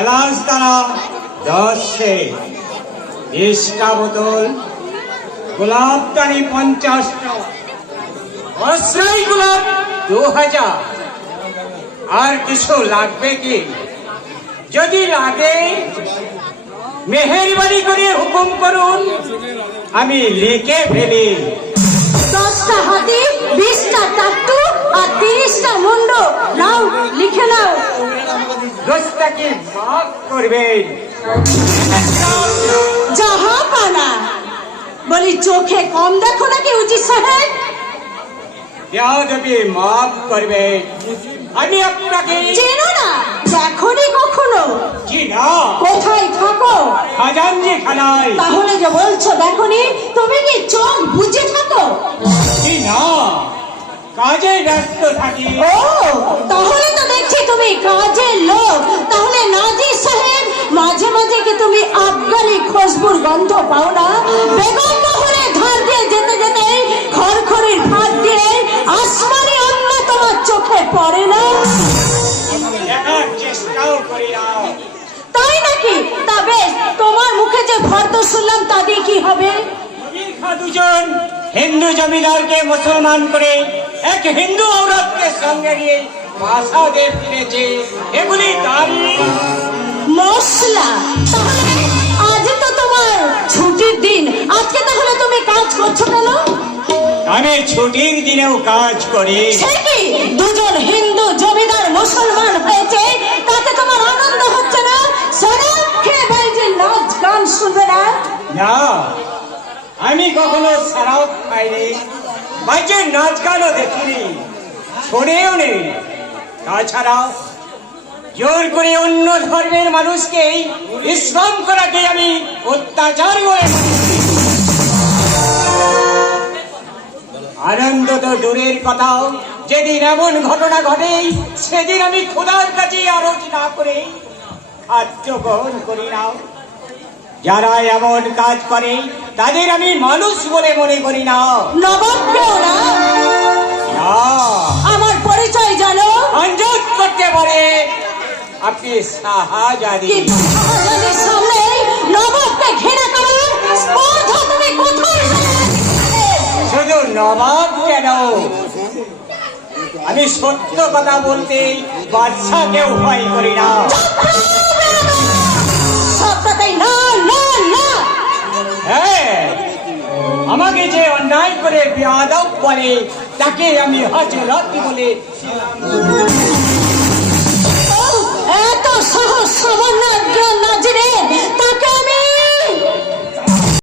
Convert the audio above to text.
এলাচ দানা 10 সের, 20টা বোতল, গোলাপদানি 50টা, অস্রাই গোলাপ 2000। আর কিছু লাগবে কি? যদি লাগে মেহেরবানি করে হুকুম করুন, আমি লিখে ফেলি। 10টা হাতি, 20টা টাট্টু আর 30টা মুন্ড। নাও, লিখে নাও। দোস্তাকে মাফ করবেন। যাহা পানা বলি, চোখে কম দেখো নাকি উজির সাহেব? বেয়াদবি মাফ করবেন। আমি আপনাকে চেনো না, দেখোনি কখনো? জি না। কোথায় থাকো? খাজানজি খানায়। তাহলে যে বলছো দেখোনি, তুমি কি চোখ বুঝে থাকো? জি না, কাজে ব্যস্ত থাকি। ও, তাহলে তো দেখছি তুমি কাজের লোক। তাহলে নাজির সাহেব, মাঝে মাঝে কি তুমি আফগানি খুশবুর গন্ধ পাও না? বেগম মহলে ধার দিয়ে যেতে যেতে খড়খড়ির ফাঁক দিয়ে আসমানি অন্য তোমার চোখে পড়ে না? দেখার চেষ্টাও করি না। তাই নাকি? তা বেশ, তোমার মুখে যে ভর্ত শুনলাম তা দিয়ে কি হবে? দুজন হিন্দু জমিদারকে মুসলমান করে এক হিন্দু ঔরতকে সঙ্গে নিয়ে প্রাসাদে ফিরেছে। এগুলি দাবি। মশলা। তাহলে আজ তো তোমার ছুটির দিন, আজকে তাহলে তুমি কাজ করছো কেন? আমি ছুটির দিনেও কাজ করি। সে কি, দুজন হিন্দু জমিদার মুসলমান হয়েছে, তাতে তোমার আনন্দ হচ্ছে না? শরাব খেয়ে বাইরে নাচ গান শুনবে না? না, আমি কখনো শরাব খাইনি, বাইরে নাচ গানও দেখিনি, শোনেও নেই। তাছাড়া জোর করে অন্য ধর্মের মানুষকে ইসলাম করাকে আমি অত্যাচার করে আনন্দ তো দূরের কথা, যেদিন এমন ঘটনা ঘটে সেদিন আমি খোদার কাছে আরজ না করে খাদ্য গ্রহণ করি না। যারা এমন কাজ করে তাদের আমি মানুষ বলে মনে করি না। নবাবকেও না? না। আমার পরিচয় জানো? আঞ্জত করতে পারে আপনি শাহজাদি। কিন্তু শাহজাদির সামনে নবাবকে ঘৃণা করার স্পর্ধা তুমি কোথায় পেলে? শুধু নবাব কেন, আমি সত্য কথা বলতে বাদশাকেও ভয় করি না। সবটাই না না না। হ্যাঁ, আমাকে যে অন্যায় করে বেয়াদব বলে তাকে আমি হাজরাত বলে